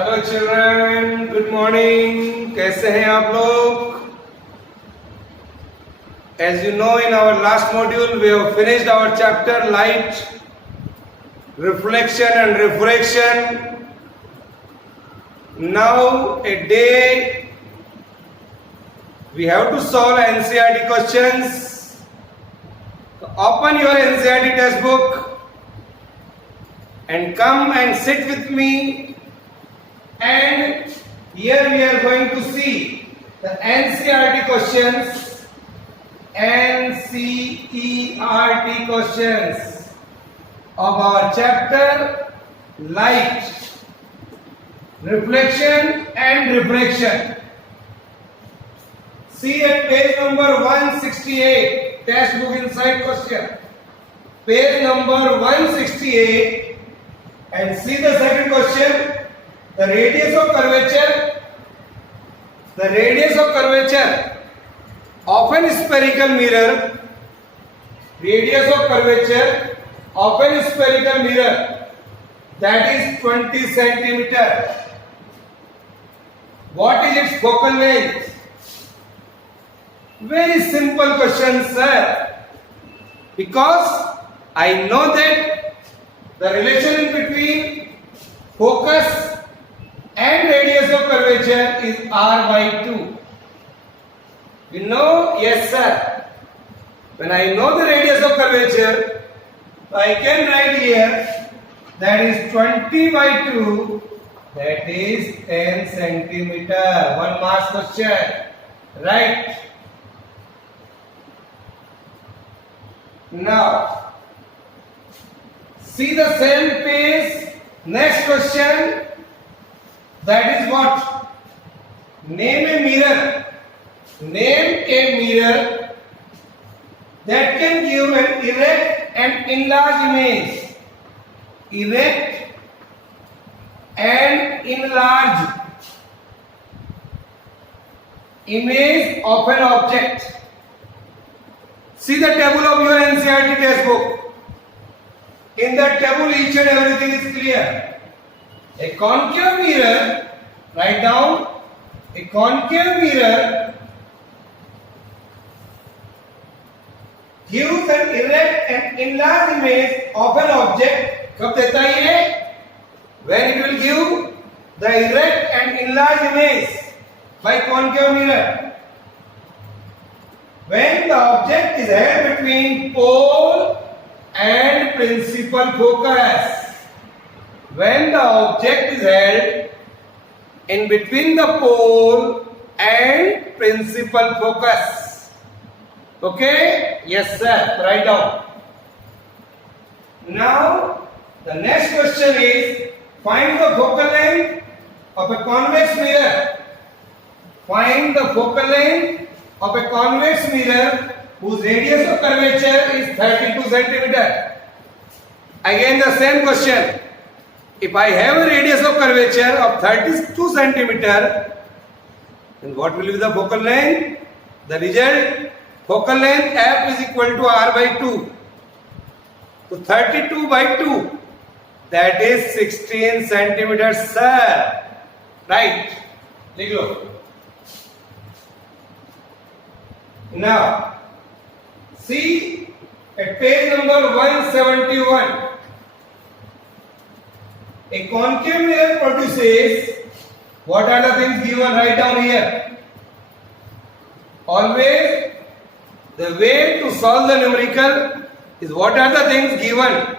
Hello children, good morning. कैसे हैं आप लोग? As you know, in our last module we have finished our chapter light, reflection and refraction. Now a day we have to solve NCERT questions. So open your NCERT textbook and come and sit with me, and here we are going to see the NCERT questions. NCERT questions of our chapter light, reflection and refraction. See at page number 168, textbook inside question, page number 168, and see the second question. The radius of curvature of an spherical mirror, radius of curvature of an spherical mirror, that is 20 centimeter. What is its focal length? Very simple question, sir, because I know that the relation in between focus and radius of curvature is r by 2. You know? Yes, sir. When I know the radius of curvature, I can write here that is 20 by 2, that is 10 centimeter. 1 mark question. Right? Now, see the same page. Next question. That is what? Name a mirror. Name a mirror that can give an erect and enlarged image. Erect and enlarged image of an object. See the table of your NCERT textbook. In that table, each and everything is clear. A concave mirror, write down, a concave mirror gives an erect and enlarged image of an object. कब देता है ये? When it will give the erect and enlarged image by concave mirror. When the object is held between pole and principal focus. When the object is held in between the pole and principal focus. Okay? Yes, sir. Write down. Now, the next question is, find the focal length of a convex mirror. Find the focal length of a convex mirror whose radius of curvature is 32 centimeter. Again, the same question. If I have a radius of curvature of 32 centimeter, then what will be the focal length? The result, focal length f is equal to r by 2. So 32 by 2, that is 16 centimeters, sir. Right? लिख लो. Now, see at page number 171. A concave mirror produces, what are the things given? Write down here. Always the way to solve the numerical is what are the things given.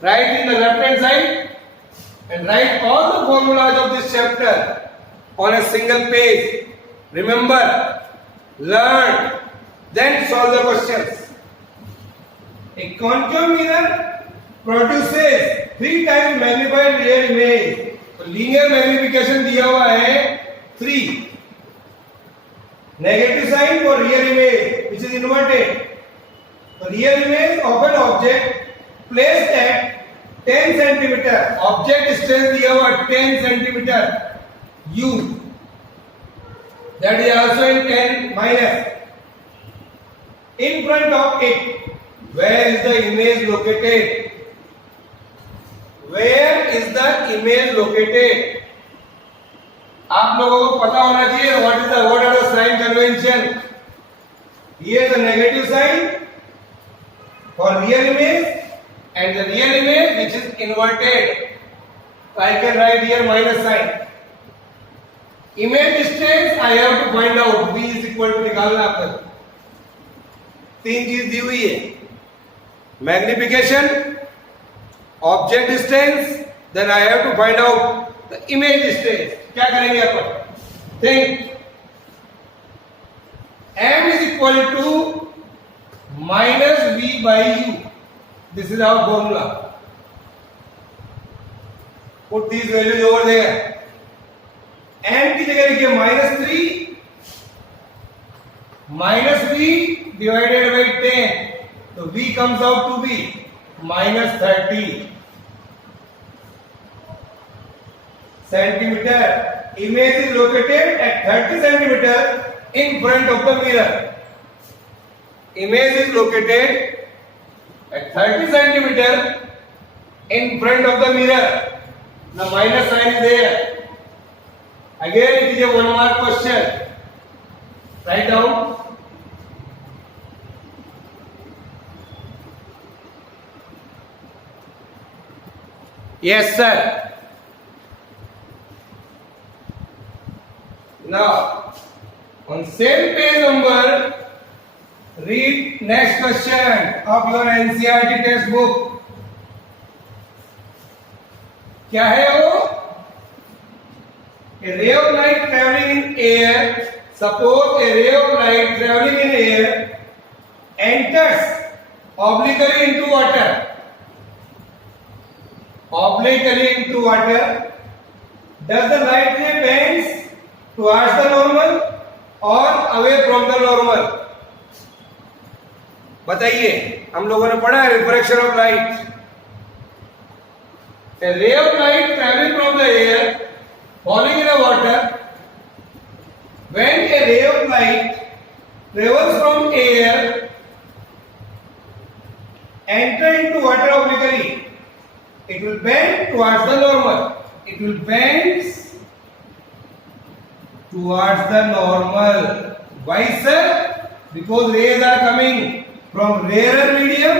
Write in the left hand side and write all the formulas of this chapter on a single page. Remember, learn, then solve the questions. A concave mirror produces 3 times magnified real image. तो linear magnification दिया हुआ है 3. Negative sign for real image, which is inverted. The real image of an object placed at 10 centimeter. Object stress दिया हुआ 10 centimeter. U. That is also in 10 minus. In front of it, where is the image located? Where is the image located? आप लोगों को पता होना चाहिए what are the sign convention. Here the negative sign for real image and the real image which is inverted. I can write here minus sign. Image distance I have to find out. V is equal to निकालना आपको. तीन चीज दी हुई है. Magnification, object distance, then I have to find out the image distance. क्या करेंगे अपन? Think. M is equal to minus V by U. This is our formula. Put these values over there. M की जगह लिखिए -3 minus V divided by 10. So V comes out to be -30 centimeter. Image is located at 30 centimeter in front of the mirror. Image is located at 30 centimeter in front of the mirror. The minus sign is there. Again, it is a 1 mark question. Write down. Yes, sir. Now, on same page number, read next question of your NCERT textbook. क्या है वो? A ray of light traveling in air. Suppose a ray of light traveling in air enters obliquely into water. Obliquely into water. Does the light ray bends towards the normal or away from the normal? बताइए, हम लोगों ने पढ़ा है refraction of light. A ray of light traveling from the air, falling in the water. When a ray of light travels from air, enter into water obliquely, it will bend towards the normal. It will bend towards the normal. Why, sir? Because rays are coming from rarer medium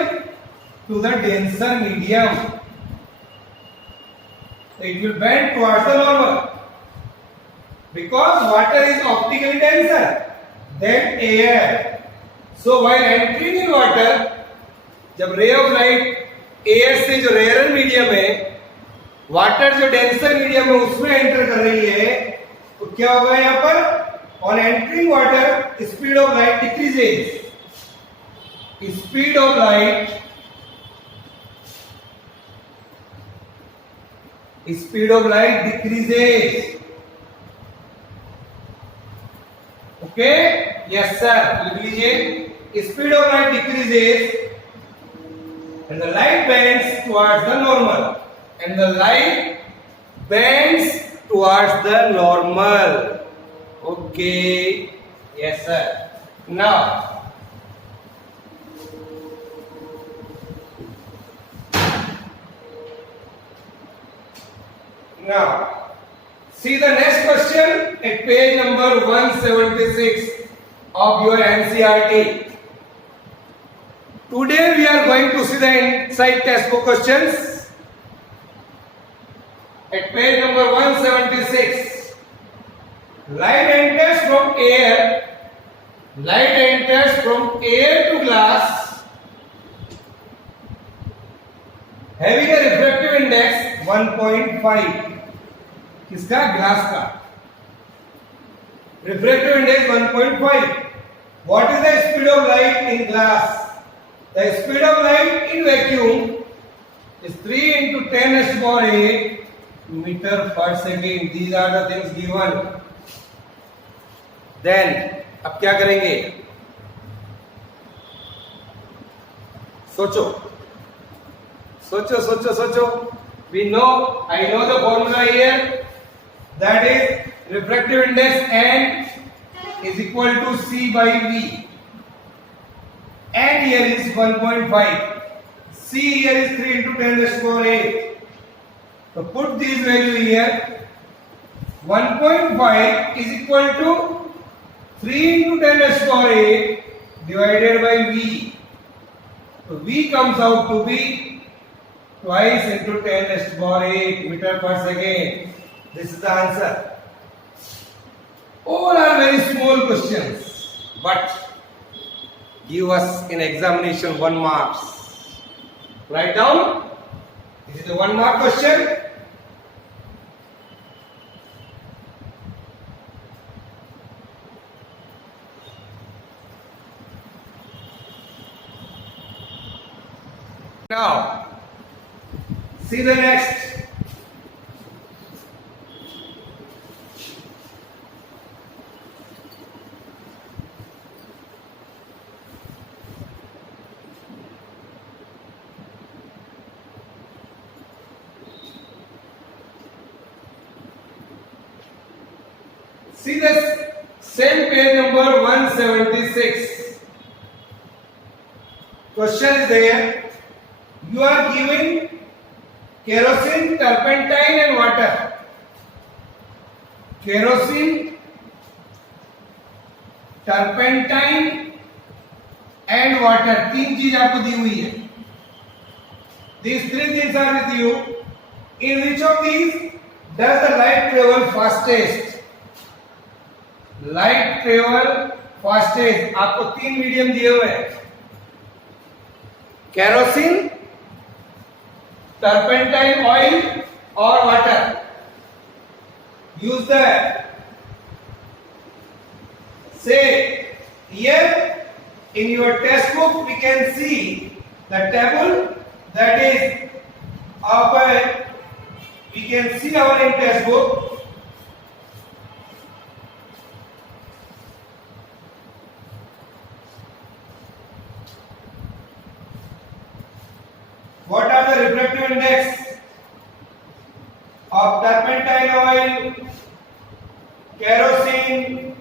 to the denser medium. It will bend towards the normal. Because water is optically denser than air. So while entering in water, जब ray of light air से जो rarer medium है, water जो denser medium है उसमें enter कर रही है, तो क्या होगा यहाँ पर? On entering water, speed of light decreases. Speed of light decreases. Okay? Yes, sir. लिख लीजिए. Speed of light decreases and the light bends towards the normal. And the light bends towards the normal. Okay. Yes, sir. Now, see the next question at page number 176 of your NCERT. Today we are going to see the inside textbook questions. At page number 176, light enters from air to glass having a refractive index 1.5. किसका? Glass का. Refractive index 1.5. What is the speed of light in glass? The speed of light in vacuum is 3 into 10 raised to power 8 meter per second. These are the things given. Then अब क्या करेंगे? सोचो. I know the formula here. That is refractive index N is equal to C by V. N here is 1.5. C here is 3 into 10 raised to power 8. So put these value here. 1.5 is equal to 3 into 10 raised to power 8 divided by V. So V comes out to be twice into 10 raised to power 8 meter per second. This is the answer. All are very small questions, but give us in examination 1 marks. Write down. This is the 1 mark question. Now, see the next. See this same page number 176. Question is there. You are given kerosene, turpentine and water. Kerosene, turpentine and water. तीन चीज आपको दी हुई है. These three things are with you. In which of these does the light travel fastest? Light travel fastest. आपको तीन medium दिए हुए हैं. Kerosene, turpentine oil or water. Use the say here in your textbook we can see the table that is our we can see our in textbook. What are the refractive index of turpentine oil, kerosene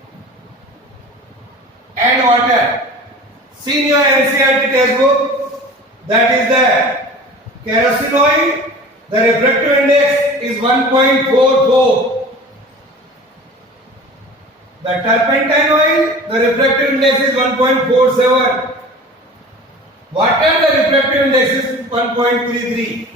and water? See in your NCERT textbook, that is the kerosene oil, the refractive index is 1.44. The turpentine oil, the refractive index is 1.47. Water, the refractive index is 1.33.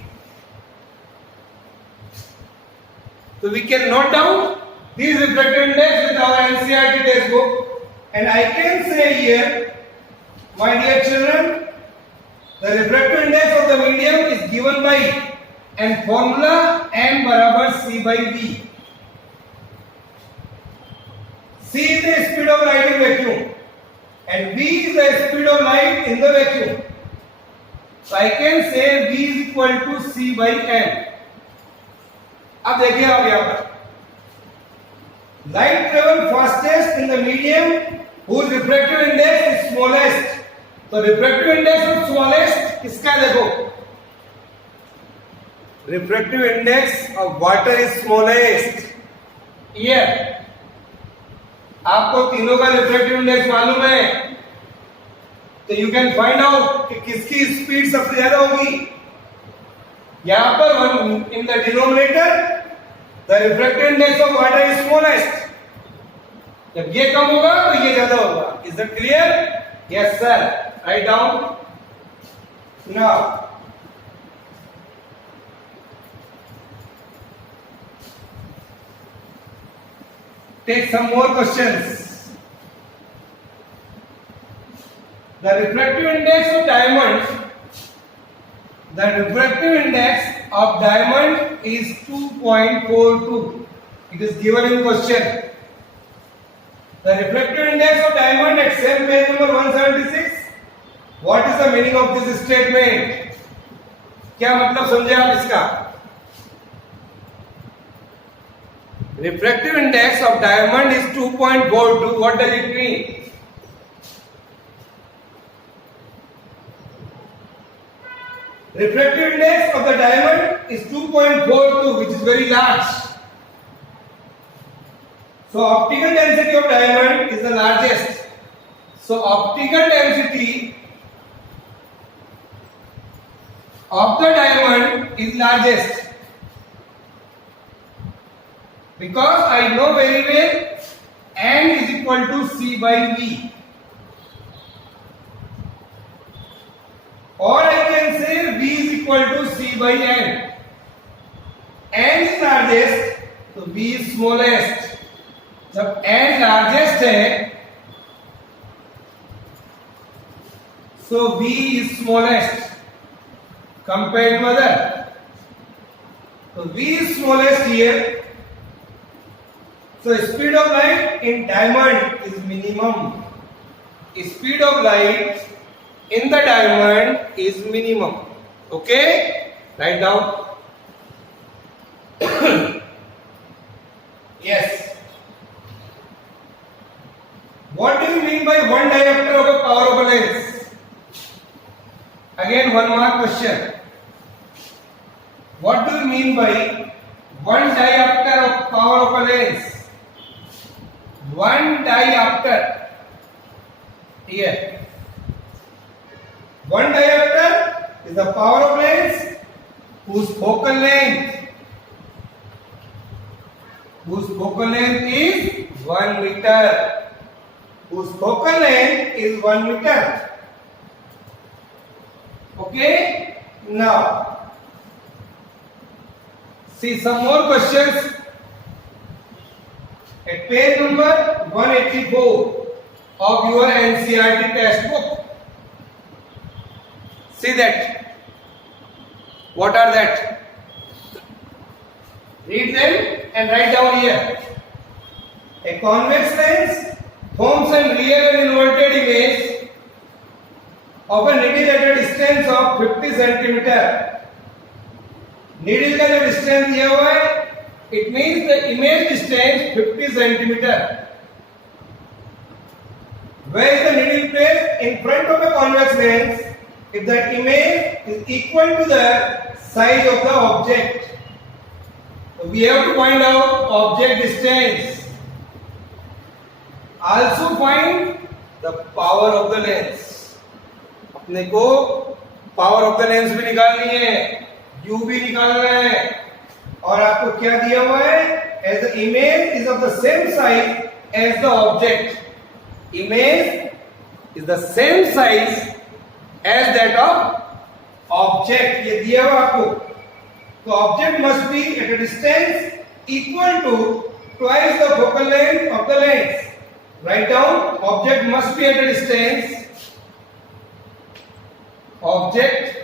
So we can note down these refractive index with our NCERT textbook, and I can say here, my dear children, the refractive index of the medium is given by an formula n barabar c by v. C is the speed of light in vacuum and v is the speed of light in the vacuum. So I can say v is equal to c by n. अब देखिए आप यहाँ पर light travel fastest in the medium whose refractive index is smallest. तो refractive index of smallest किसका है देखो, refractive index of water is smallest. Here आपको तीनों का refractive index मालूम है, तो you can find out कि किसकी स्पीड सबसे ज्यादा होगी. यहाँ पर in the denominator the refractive index of water is smallest. जब ये कम होगा तो ये ज्यादा होगा. Is that clear? Yes sir. Write down. Now take some more questions. The refractive index of diamond. The refractive index of diamond is 2.42. It is given in question. The refractive index of diamond at same page number 176. What is the meaning of this statement? क्या मतलब समझे आप इसका? Refractive index of diamond is 2.42. What does it mean? Refractive index of the diamond is 2.42, which is very large. So optical density of diamond is the largest. So optical density of the diamond is largest. because I know very well N is equal to C by V, or I can say V is equal to C by N. N is largest तो V is smallest. जब N largest है so V is smallest compared to other. So V is smallest here. So speed of light in diamond is minimum. Speed of light in the diamond is minimum. Okay? Write down. Yes. What do you mean by one diopter of a power of a lens? Again, one more question. What do you mean by one diopter of power of a lens? One diopter. Here. One diopter is the power of lens whose focal length is 1 meter. Whose focal length is 1 meter. Okay? Now, see some more questions at page number 184 of your NCERT textbook. See that. What are that? Read them and write down here. A convex lens forms a real and inverted image of a needle at a distance of 50 centimeter. Needle का जो distance दिया हुआ है, it means the image distance 50 centimeter. Where is the needle placed? In front of a convex lens if that image is equal to the size of the object. So we have to find out object distance. Also find the power of the lens. अपने को power of the lens भी निकालनी है, U भी निकालना है, और आपको क्या दिया हुआ है? As the image is of the same size as the object. Image is the same size as that of object. ये दिया हुआ आपको. So object must be at a distance equal to twice the focal length of the lens. Write down, object must be at a distance. Object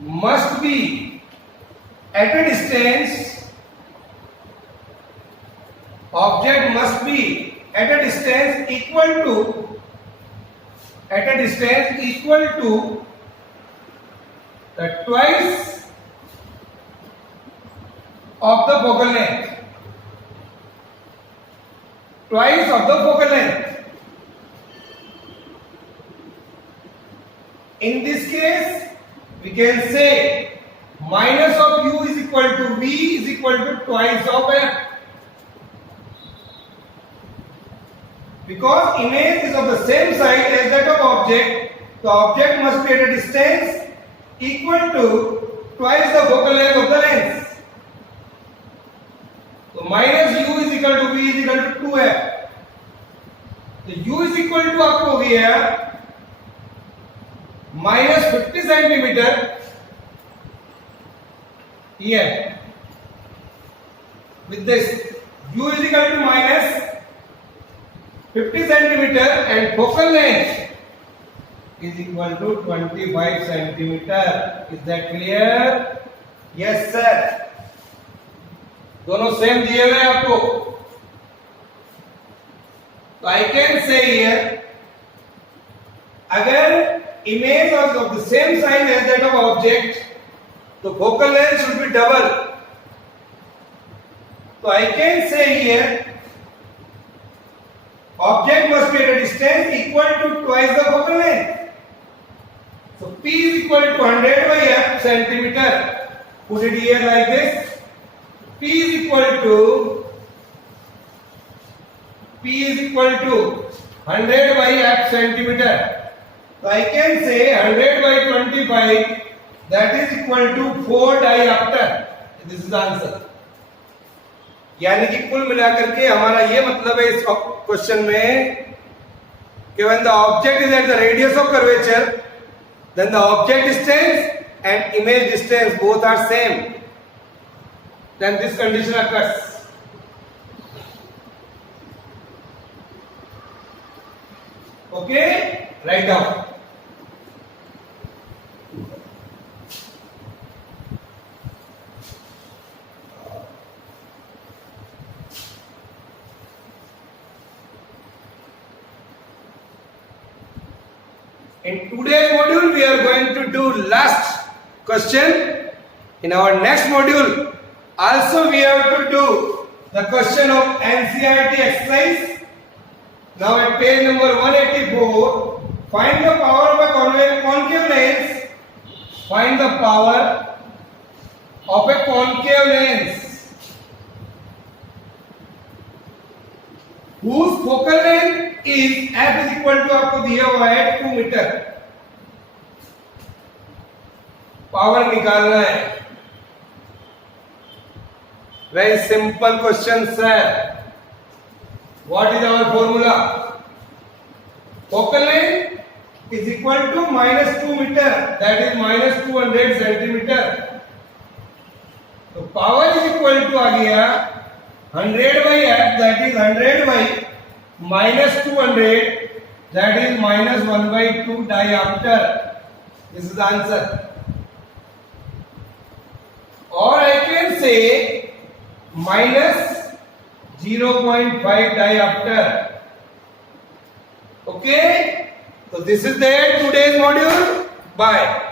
must be at a distance. Object must be at a distance equal to the twice of the focal length. Twice of the focal length. In this case, we can say minus of u is equal to v is equal to twice of f. Because image is of the same size as that of object, the object must be at a distance equal to twice the focal length of the lens. So minus u is equal to v is equal to 2f. So u is equal to आपको गया minus 50 centimeter here. With this u is equal to minus 50 centimeter and focal length is equal to 25 centimeter. Is that clear? Yes sir. दोनों same दिए हुए आपको. तो I can say here, अगर image is of the same size as that of object, तो focal length should be double. So I can say here, object must be at a distance equal to twice the focal length. So P is equal to 100 by f centimeter. Put it here like this. P is equal to 100 by f centimeter. So I can say 100 by 25, that is equal to 4 diopter. This is the answer. यानी कि कुल मिलाकर के हमारा ये मतलब है इस क्वेश्चन में कि when the object is at the radius of curvature, then the object distance and image distance both are same, then this condition occurs. Okay, write down. In today's module, we are going to do last question. In our next module, also we have to do the question of NCERT exercise. Now at page number 184, find the power of a concave lens. Find the power of a concave lens whose focal length is f is equal to आपको दिया हुआ है 2 metre. Power निकालना है. Very simple question, sir. What is our formula? Focal length is equal to minus 2 meter, that is minus 200 centimeter. तो power is equal to आ गया 100 by f, that is 100 by minus 200, that is minus 1 by 2 diopter. This is the answer. Or I can say minus 0.5 diopter. Okay? So this is the today's module. Bye.